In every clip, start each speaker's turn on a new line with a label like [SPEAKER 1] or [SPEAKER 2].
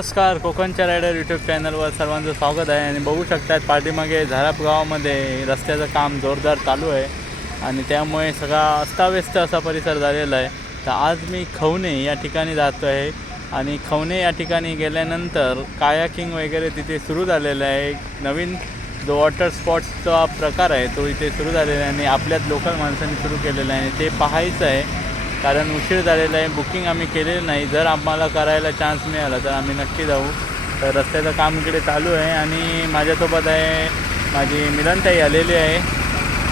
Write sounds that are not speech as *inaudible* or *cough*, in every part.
[SPEAKER 1] नमस्कार कोकणच्या rider YouTube चॅनलवर सर्वांचं स्वागत आहे. आणि बघू शकतात पाठीमागे झाराप गावामध्ये रस्त्याचं काम जोरदार चालू आहे. आणि त्यामुळे सगळा अस्ताव्यस्त असा परिसर झालेला आहे. तर आज मी खवणे या ठिकाणी जातो आहे. आणि खवणे या ठिकाणी गेल्यानंतर कायाकिंग वगैरे तिथे सुरू झालेलं आहे. एक नवीन जो वॉटर स्पॉट्सचा प्रकार आहे तो इथे सुरू झालेला आहे. आणि आपल्यात लोकल माणसांनी सुरू केलेला आहे. आणि ते पाहायचं आहे कारण उशीर झालेला आहे. बुकिंग आम्ही केलेलं नाही. जर आम्हाला करायला चान्स मिळाला तर आम्ही नक्की जाऊ. तर रस्त्याचं काम इकडे चालू आहे आणि माझ्यासोबत आहे माझी मिलनताई आलेली आहे.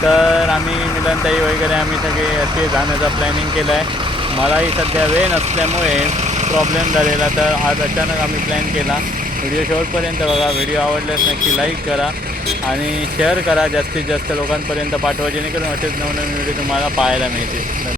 [SPEAKER 1] तर आम्ही मिलनताई वगैरे आम्ही सगळे असे जाण्याचा प्लॅनिंग केलं आहे मलाही सध्या वेळ नसल्यामुळे प्रॉब्लेम झालेला तर आज अचानक आम्ही प्लॅन केला. व्हिडिओ शेवटपर्यंत बघा. व्हिडिओ आवडल्यास नक्की लाईक करा आणि शेअर करा. जास्तीत जास्त लोकांपर्यंत पाठवा जेणेकरून असेच नवनवीन व्हिडिओ तुम्हाला पाहायला मिळते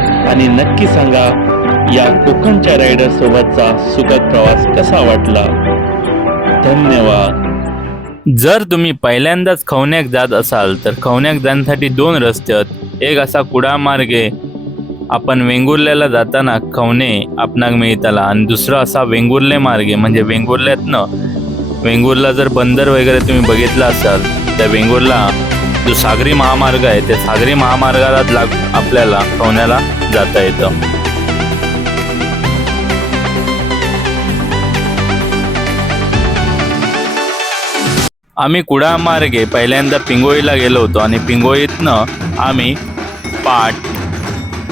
[SPEAKER 2] आणि नक्की सांगा या कोकणच्या रायडर सोबतचा सुखद प्रवास कसा वाटला? धन्यवाद.
[SPEAKER 1] जर तुम्ही पहिल्यांदाच खवण्याक जात असाल तर खवण्याक जाण्यासाठी दोन रस्ते आहेत. एक असा कुडा मार्गे आपण वेंगुर्ल्याला जाताना खवणे आपणाक मिळताला आणि दुसरा असा वेंगुर्ले मार्गे म्हणजे वेंगुर्ल्यातनं. वेंगुर्ला जर बंदर वगैरे तुम्ही बघितला असाल तर वेंगुर्ला जो सागरी महामार्ग आहे त्या सागरी महामार्गाला लाग आपल्याला पवण्याला जाता येतं. आम्ही कुडा मार्गे पहिल्यांदा पिंगोळीला गेलो होतो आणि पिंगोळीतनं आम्ही पाट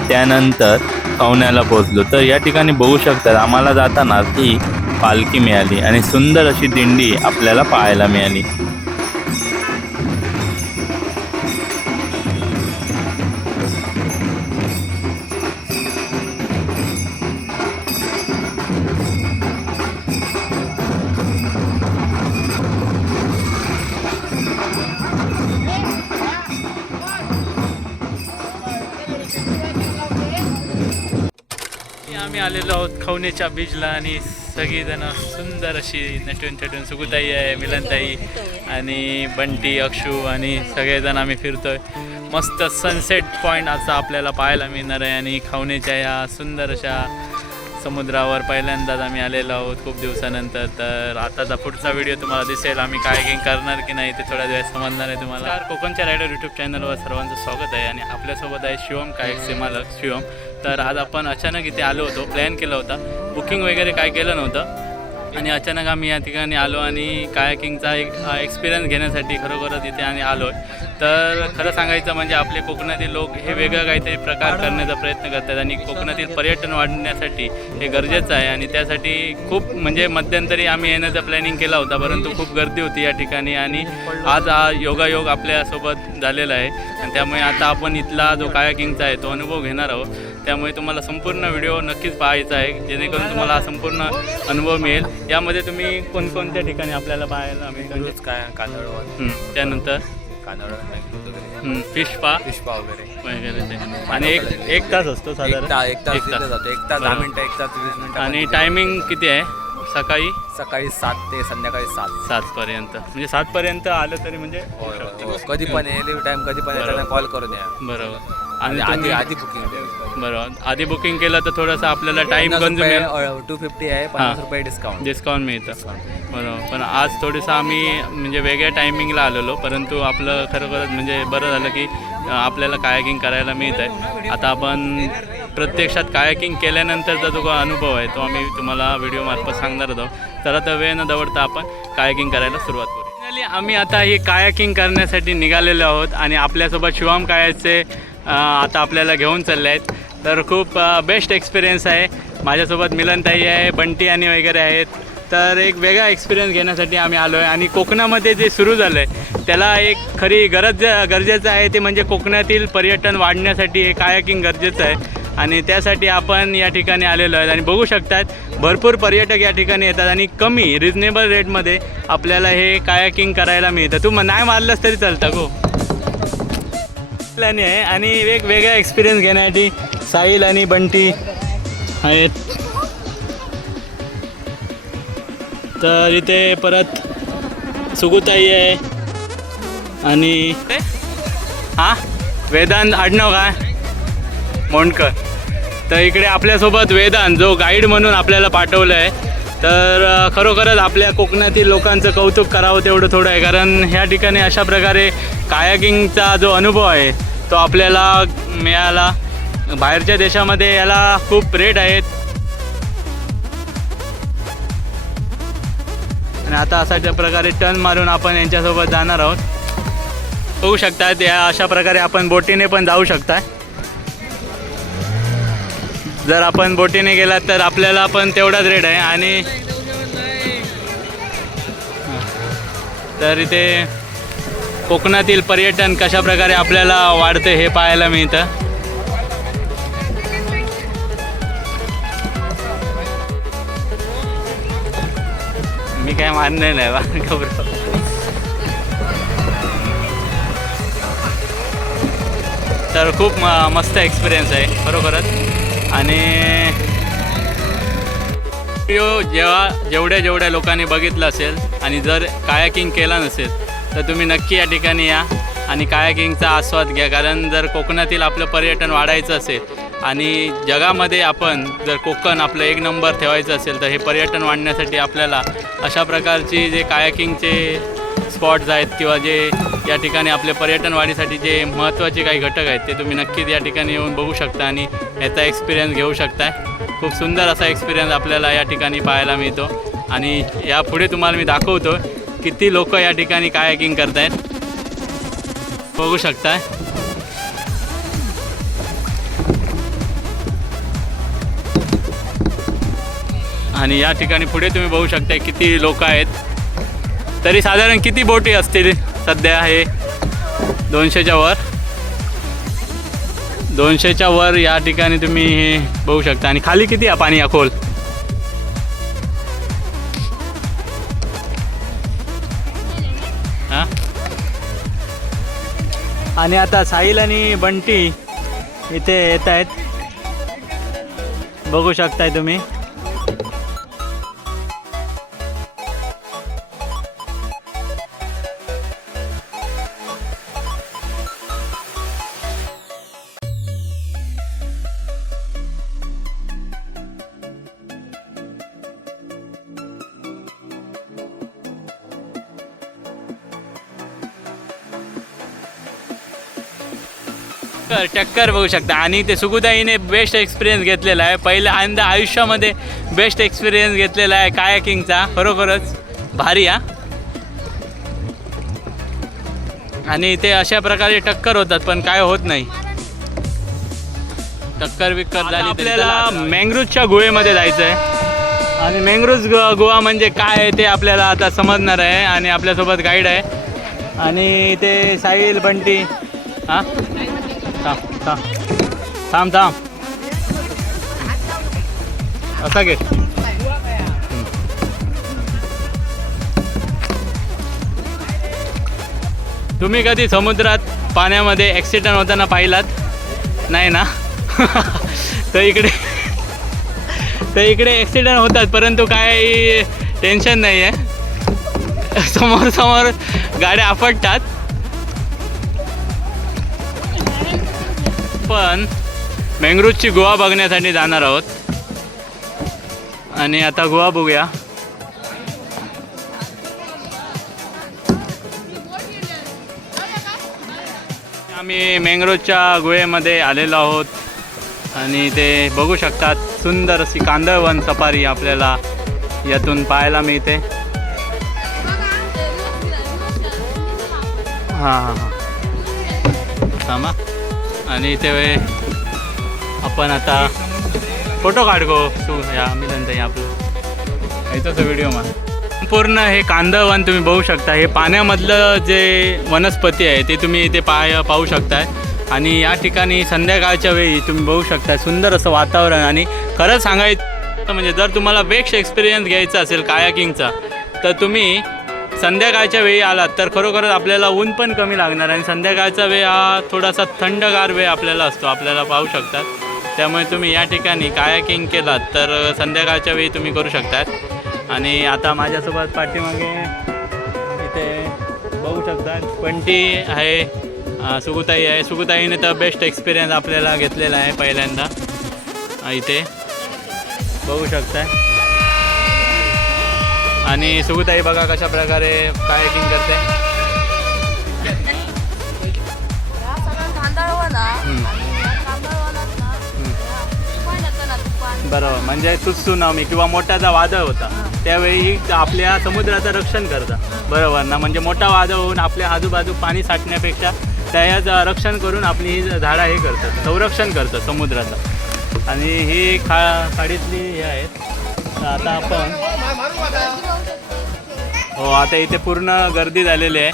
[SPEAKER 1] त्यानंतर कवण्याला पोहोचलो. तर या ठिकाणी बघू शकतात आम्हाला जाताना ती पालखी मिळाली आणि सुंदर अशी दिंडी आपल्याला पाहायला मिळाली. आलेलो आहोत खवणेच्या बीचला आणि सगळीजण सुंदर अशी नटून थटून सुगुताई आहे मिलनताई आणि बंटी अक्षू आणि सगळेजण आम्ही फिरतोय. मस्त सनसेट पॉईंट असा आपल्याला पाहायला मिळणार आहे आणि खवणेच्या या सुंदर अशा समुद्रावर पहिल्यांदाच आम्ही आलेलो आहोत खूप दिवसानंतर. तर आताचा पुढचा व्हिडिओ तुम्हाला दिसेल आम्ही काय काय करणार की नाही ते थोड्या वेळात समजणार आहे तुम्हाला. कोकणच्या रायडर यूट्यूब चॅनलवर सर्वांचं स्वागत आहे आणि आपल्यासोबत आहे शिवम कायकचे मालक शिवम तर आज आपण अचानक इथे आलो होतो प्लॅन केला होता. बुकिंग वगैरे काय केलं नव्हतं. आणि अचानक आम्ही या ठिकाणी आलो आणि कायाकिंगचा एक एक्सपिरियन्स घेण्यासाठी खरोखरच इथे आणि आलो आहे तर खरं सांगायचं म्हणजे आपले कोकणातील लोक हे वेगळं काहीतरी प्रकार करण्याचा प्रयत्न करतात आणि कोकणातील पर्यटन वाढण्यासाठी हे गरजेचं आहे. आणि त्यासाठी खूप म्हणजे मध्यंतरी आम्ही येण्याचा प्लॅनिंग केला होता परंतु खूप गर्दी होती या ठिकाणी आणि आज हा योगायोग आपल्यासोबत झालेला आहे. आणि त्यामुळे आता आपण इथला जो कायाकिंगचा आहे तो अनुभव घेणार आहोत. त्यामुळे तुम्हाला संपूर्ण व्हिडिओ नक्कीच पाहायचा आहे जेणेकरून तुम्हाला हा संपूर्ण अनुभव मिळेल. यामध्ये तुम्ही कोणकोणत्या ठिकाणी आपल्याला पाहायला मिळेल?
[SPEAKER 3] काय कांदळवन
[SPEAKER 1] हं, त्यानंतर?
[SPEAKER 3] कांदळवन
[SPEAKER 1] फिश पा
[SPEAKER 3] वगैरे.
[SPEAKER 1] वगैरे ते. आणि एक एक तास असतो
[SPEAKER 3] एक
[SPEAKER 1] साधारण?
[SPEAKER 3] तास एक तास
[SPEAKER 1] एक
[SPEAKER 3] तिथे
[SPEAKER 1] तास.
[SPEAKER 3] जातो. एक तास दहा
[SPEAKER 1] बरोबर.
[SPEAKER 3] मिनिटं एक तास वीस मिनिटं
[SPEAKER 1] आणि टायमिंग किती आहे? सकाळी?
[SPEAKER 3] सकाळी सात ते संध्याकाळी सात.
[SPEAKER 1] सातपर्यंत. म्हणजे सातपर्यंत आलं तरी म्हणजे होऊ शकते.
[SPEAKER 3] कधी पण एनी टाइम कधी पण. त्यांना कॉल करून या.
[SPEAKER 1] बरोबर.
[SPEAKER 3] आणि आधी आधी बुकिंग
[SPEAKER 1] बरोबर. आधी बुकिंग केलं तर थोडंसं आपल्याला टाईम मिळेल.
[SPEAKER 3] टू फिफ्टी आहे पन्नास रुपये डिस्काउंट
[SPEAKER 1] डिस्काउंट मिळतं. बरोबर. पण आज थोडंसं आम्ही म्हणजे वेगळ्या टायमिंगला आलेलो परंतु आपलं खरोखरच म्हणजे बरं झालं की आपल्याला कायाकिंग करायला मिळत आहे आता आपण प्रत्यक्षात कायाकिंग केल्यानंतरचा जो काही अनुभव आहे तो आम्ही तुम्हाला व्हिडिओमार्फत सांगणार आहोत. तर आता वेळ न दवडता आपण कायाकिंग करायला सुरुवात करू. आम्ही आता ही कायाकिंग करण्यासाठी निघालेलो आहोत आणि आपल्यासोबत शिवम कायाचे आता आपल्याला घेऊन चालले आहेत. तर खूप बेस्ट एक्सपिरियन्स आहे. माझ्यासोबत मिलनताई आहे बंटी आणि वगैरे आहेत. तर एक वेगळा एक्सपिरियन्स घेण्यासाठी आम्ही आलो आहे आणि कोकणामध्ये जे सुरू झालं आहे त्याला एक खरी गरज गरजेचं आहे ते म्हणजे कोकणातील पर्यटन वाढण्यासाठी हे कायाकिंग गरजेचं आहे. आणि त्यासाठी आपण या ठिकाणी आलेलो आहेत. आणि बघू शकतात भरपूर पर्यटक या ठिकाणी येतात. आणि कमी रिजनेबल रेटमध्ये आपल्याला हे कायाकिंग करायला मिळतं. तू नाही मारलंस तरी चालतं गो. प्लॅन आहे आणि वेगवेगळा एक्सपिरियन्स घेण्यासाठी साहिल आणि बंटी आहेत. तर इथे परत सुगुताई आहे आणि हां? वेदांत आडनाव काय? मोंडकर. तर इकडे आपल्यासोबत वेदांत जो गाईड म्हणून आपल्याला पाठवलं आहे तर खरोखरच आपल्या कोकणातील लोकांचं कौतुक करावं तेवढं थोडं आहे. कारण ह्या ठिकाणी अशा प्रकारे कायाकिंगचा जो अनुभव आहे तो आपल्याला मिळाला. बाहेरच्या देशामध्ये याला खूप रेट आहेत. आणि आता अशा प्रकारे टर्न मारून आपण यांच्यासोबत जाणार आहोत. होऊ शकतात या अशा प्रकारे आपण बोटीने पण जाऊ शकता जर आपण बोटीने गेलात तर आपल्याला पण तेवढाच रेट आहे आणि तर इथे कोकणातील पर्यटन कशा प्रकारे आपल्याला वाढते हे पाहायला मिळतं. मी काय मान्य नाही बा खबर तर खूप म- मस्त एक्सपिरियन्स आहे खरोखरच आणि व्हिडिओ जेव्हा जेवढ्या जेवढ्या लोकांनी बघितलं असेल आणि जर कायाकिंग केला नसेल तर तुम्ही नक्की या ठिकाणी या आणि कायाकिंगचा आस्वाद घ्या. कारण जर कोकणातील आपलं पर्यटन वाढायचं असेल आणि जगामध्ये आपण जर कोकण आपलं एक नंबर ठेवायचं असेल तर हे पर्यटन वाढण्यासाठी आपल्याला अशा प्रकारची जे कायाकिंगचे स्पॉट्स आहेत किंवा जे या ठिकाणी आपले पर्यटन वाढीसाठी जे महत्त्वाचे काही घटक आहेत ते तुम्ही नक्कीच या ठिकाणी येऊन बघू शकता आणि याचा एक्सपिरियन्स घेऊ शकताय खूप सुंदर असा एक्सपिरियन्स आपल्याला या ठिकाणी पाहायला मिळतो. आणि यापुढे तुम्हाला मी दाखवतो किती लोक या ठिकाणी कायाकिंग करत आहेत बघू शकता. आणि या ठिकाणी पुढे तुम्ही बघू शकता किती लोक आहेत. तरी साधारण किती बोटी असतील? सध्या आहे दोनशेच्या वर. दोनशेच्या वर या ठिकाणी तुम्ही हे बघू शकता. आणि खाली किती आहे पाणी या खोल? आणि आता साहिल आणि बंटी इथे येत आहेत. बघू शकताय तुम्ही. टक्कर टक्कर बघू शकता. आणि ते सुगुताईने बेस्ट एक्सपिरियन्स घेतलेला आहे. पहिल्या आयंदा आयुष्यामध्ये बेस्ट एक्सपिरियन्स घेतलेला आहे कायाकिंगचा. खरोखरच भारी हा. आणि ते अशा प्रकारे टक्कर होतात पण काय होत नाही. टक्कर बिक्कर झाली आपल्याला मँग्रोजच्या गुहेमध्ये जायचं आहे आणि मँग्रोज गोवा म्हणजे काय आहे ते आपल्याला आता समजणार आहे आणि आपल्यासोबत गाईड आहे. आणि ते साहिल बंटी हां. थांब थांब थांब. असा घे. तुम्ही कधी समुद्रात पाण्यामध्ये ॲक्सिडेंट होताना पाहिलात? नाही ना? *laughs* तर इकडे *laughs* तर इकडे ॲक्सिडेंट होतात परंतु काही टेन्शन नाही आहे समोर समोर गाड्या आपटतात. आपण मँग्रोजची गोवा बघण्यासाठी जाणार आहोत. आणि आता गोवा बघूया. आम्ही मँग्रोजच्या गुहेमध्ये आलेलो आहोत. आणि ते बघू शकतात. सुंदर अशी कांदळवन सफारी आपल्याला यातून पाहायला मिळते. हां हां हां. थांबा. आणि इथे आपण आता फोटो काढ गो तू या मिलन आपलं. याचाच व्हिडिओ मला पूर्ण हे कांदळवन तुम्ही बघू शकता. हे पाण्यामधलं जे वनस्पती आहे ते तुम्ही इथे पाय पाहू शकताय. आणि या ठिकाणी संध्याकाळच्या वेळी तुम्ही बघू शकता सुंदर असं वातावरण. आणि खरंच सांगायचं म्हणजे जर तुम्हाला बेस्ट एक्सपिरियन्स घ्यायचा असेल कायाकिंगचा तर तुम्ही संध्याकाळच्या वेळी आलात तर खरोखरच आपल्याला ऊन पण कमी लागणार आणि संध्याकाळचा वेळ हा थोडासा थंडगार वेळ आपल्याला असतो. आपल्याला पाहू शकतात. त्यामुळे तुम्ही या ठिकाणी कायाकिंग केलात तर संध्याकाळच्या वेळी तुम्ही करू शकतात. आणि आता माझ्यासोबत पाठीमागे इथे बघू शकतात. पंटी आहे सुगुताई आहे. सुगुताईने तर बेस्ट एक्सपिरियन्स आपल्याला घेतलेला आहे पहिल्यांदा. इथे बघू शकताय आणि सुगुताई बघा कशा प्रकारे कायाकिंग करते. बरोबर. म्हणजे त्सुनामी किंवा मोठ्याचा वादळ होता. त्यावेळी ही आपल्या समुद्राचं रक्षण करतं. बरोबर ना? म्हणजे मोठा वादळ होऊन आपल्या आजूबाजू पाणी साठण्यापेक्षा त्याच रक्षण करून आपली ही झाडं हे करतात. संरक्षण करतं समुद्राचं. आणि ही खा खाडीतली हे आहेत. आता आपण हो आता इथे पूर्ण गर्दी झालेली आहे.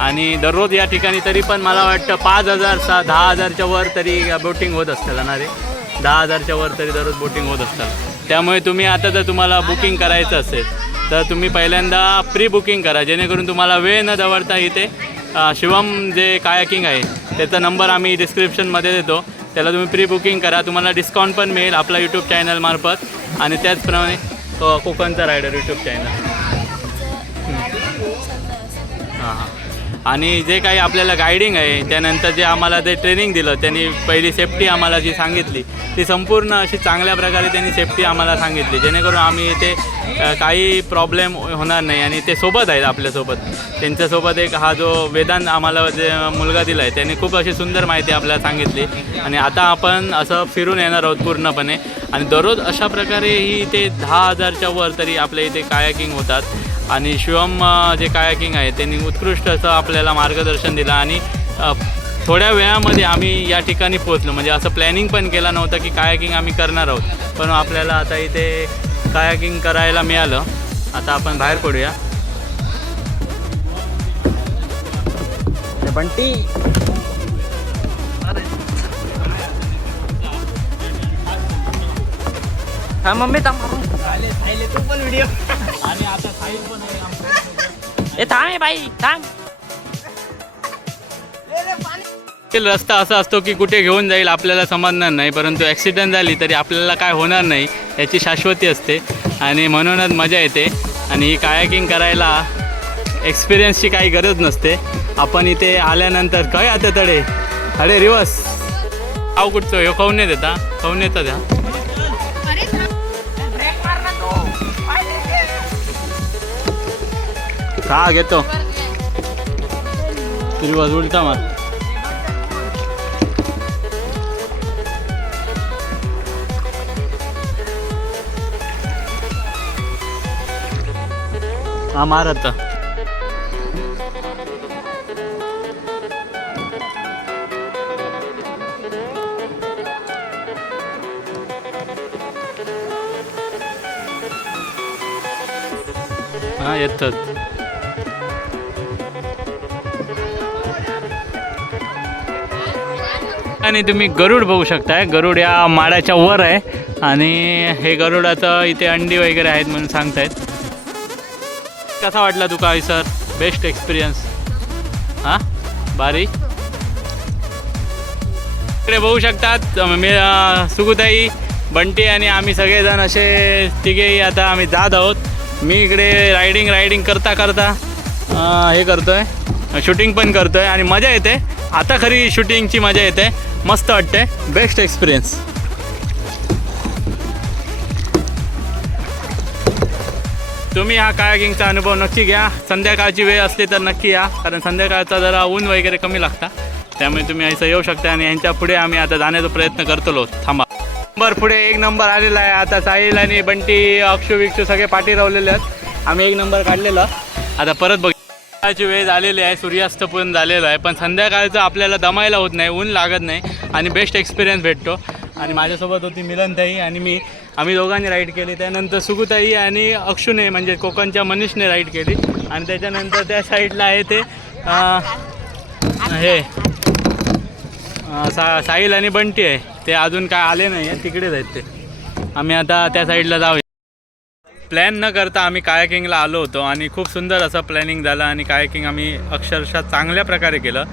[SPEAKER 1] आणि दररोज या ठिकाणी तरी पण मला वाटतं पाच हजार सहा दहा हजारच्या वर तरी बोटिंग होत असतं ना रे दहा हजारच्या वर तरी दररोज बोटिंग होत असतात त्यामुळे तुम्ही आता जर तुम्हाला बुकिंग करायचं असेल तर तुम्ही पहिल्यांदा प्री बुकिंग करा जेणेकरून तुम्हाला वेळ न दवडता इथे शिवम जे कायाकिंग आहे त्याचा नंबर आम्ही डिस्क्रिप्शनमध्ये देतो. त्याला तुम्ही प्री बुकिंग करा. तुम्हाला डिस्काउंट पण मिळेल आपला यूट्यूब चॅनलमार्फत आणि त्याचप्रमाणे कोकणचा रायडर यूट्यूब चॅनल हां हां. आणि जे काही आपल्याला गायडिंग आहे त्यानंतर जे आम्हाला ते ट्रेनिंग दिलं त्यांनी पहिली सेफ्टी आम्हाला जी सांगितली ती संपूर्ण अशी चांगल्या प्रकारे त्यांनी सेफ्टी आम्हाला सांगितली. जेणेकरून आम्ही इथे काही प्रॉब्लेम होणार नाही आणि ते सोबत आहेत आपल्यासोबत. त्यांच्यासोबत एक हा जो वेदांत आम्हाला जे मुलगा दिला आहे त्यांनी खूप अशी सुंदर माहिती आपल्याला सांगितली. आणि आता आपण असं फिरून येणार आहोत पूर्णपणे. आणि दररोज अशा प्रकारे ही इथे दहा हजारच्या वर तरी आपल्या इथे कायाकिंग होतात. आणि शिवम जे कायाकिंग आहे त्यांनी उत्कृष्ट असं आपल्याला मार्गदर्शन दिलं आणि थोड्या वेळामध्ये आम्ही या ठिकाणी पोहोचलो. म्हणजे असं प्लॅनिंग पण केलं नव्हतं की कायाकिंग आम्ही करणार आहोत. पण आपल्याला आता इथे कायाकिंग करायला मिळालं. आता आपण बाहेर पडूया. बंटी.
[SPEAKER 3] हा मम्मी थांब
[SPEAKER 1] आणि आता साहिल पण आहे
[SPEAKER 3] ए थांब बाई थांब.
[SPEAKER 1] रस्ता असा असतो की कुठे घेऊन जाईल आपल्याला समजणार नाही परंतु ॲक्सिडेंट झाली तरी आपल्याला काय होणार नाही याची शाश्वती असते. आणि म्हणूनच मजा येते. आणि ही कायाकिंग करायला एक्सपिरियन्सची काही गरज नसते. आपण इथे आल्यानंतर काय आता तडे? अरे रिवर्स. आव कुठचं? ह्यो खाऊन येत येता खाऊन येतं द्या हा घेतो रिवर्स उलटा मार हा मार आता हा येतात आणि तुम्ही गरुड बघू शकताय. गरुड या माळ्याच्या वर आहे. आणि हे गरुडाचं इथे अंडी वगैरे आहेत म्हणून सांगतायत. कसा वाटला तुका सर? बेस्ट एक्सपिरियन्स हां? भारी इकडे बघू शकतात मी सुगुताई बंटी आणि आम्ही सगळेजण असे तिघेही आता आम्ही जात आहोत. मी इकडे रायडिंग रायडिंग करता करता हे हे करतोय. शूटिंग पण करतोय आणि मजा येते. आता खरी शूटिंगची मजा येते. मस्त वाटते बेस्ट एक्सपिरियन्स तुम्ही हा कायाकिंगचा अनुभव नक्की घ्या. संध्याकाळची वेळ असली तर नक्की या कारण संध्याकाळचा जरा ऊन वगैरे कमी लागता. त्यामुळे तुम्ही असं येऊ शकता आणि यांच्या पुढे आम्ही आता जाण्याचा प्रयत्न करतो थांबा. नंबर पुढे एक नंबर आलेला आहे. आता साहिल आणि बंटी अक्षू विक्षू सगळे पाठी रावलेले आहेत. आम्ही एक नंबर काढलेला. आता परत बघ सकाळची वेळ झालेली आहे सूर्यास्त पण झालेला आहे पण संध्याकाळचं आपल्याला दमायला होत नाही ऊन लागत नाही आणि बेस्ट एक्सपिरियन्स भेटतो. आणि माझ्यासोबत होती मिलनताई आणि मी आम्ही दोघांनी राईड केली. त्यानंतर सुगुताई आणि अक्षूने म्हणजे कोकणच्या मनीषने राईड केली. आणि त्याच्यानंतर त्या साईडला आहे ते हे सा साहिल आणि बंटी आहे. ते अजून काय आले नाही आहे तिकडेच आहेत ते. आम्ही आता त्या साईडला जाऊया. प्लॅन न करता आम्ही कायाकिंगला आलो होतो आणि खूप सुंदर असं प्लॅनिंग झालं आणि कायाकिंग आम्ही अक्षरशः चांगल्या प्रकारे केलं.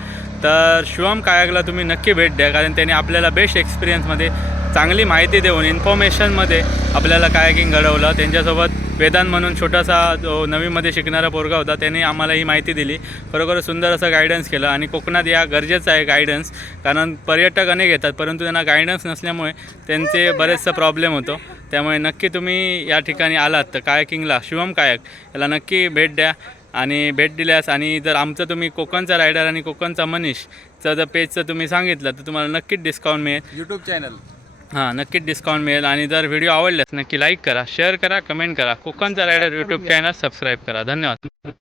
[SPEAKER 1] तर शिवम कायाकला तुम्ही नक्की भेट द्या कारण त्याने आपल्याला बेस्ट एक्सपिरियन्समध्ये चांगली माहिती देऊन इन्फॉर्मेशनमध्ये आपल्याला कायाकिंग घडवलं. त्यांच्यासोबत वेदांत म्हणून छोटासा जो नवीमध्ये शिकणारा पोरगा होता त्याने आम्हाला ही माहिती दिली. खरोखर सुंदर असं गायडन्स केलं आणि कोकणात या गरजेचं आहे गायडन्स कारण पर्यटक अनेक येतात परंतु त्यांना गायडन्स नसल्यामुळे त्यांचे बरेचसा प्रॉब्लेम होतो. त्यामुळे नक्की तुम्ही या ठिकाणी आलात तर कायकिंगला शिवम कायक याला नक्की भेट द्या आणि भेट दिल्यास आणि जर आमचं तुम्ही कोकणचा रायडर आणि कोकणचा मनीषचं जर पेजचं तुम्ही सांगितलं तर तुम्हाला नक्कीच डिस्काउंट मिळेल.
[SPEAKER 4] यूट्यूब चॅनल
[SPEAKER 1] हां नक्कीच डिस्काउंट मिळेल आणि जर व्हिडिओ आवडल्यास नक्की लाईक करा शेअर करा कमेंट करा. कोकणचा रायडर यूट्यूब चॅनल सबस्क्राईब करा. धन्यवाद.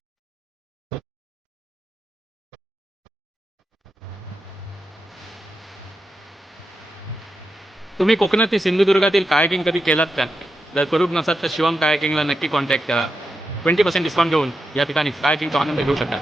[SPEAKER 1] तुम्ही कोकणातील सिंधुदुर्गातील कायाकिंग कधी केलात का? जर करूक नसाल तर शिवम कायाकिंगला नक्की कॉन्टॅक्ट करा. ट्वेंटी पर्सेंट डिस्काउंट घेऊन या ठिकाणी कायाकिंगचा आनंद घेऊ शकता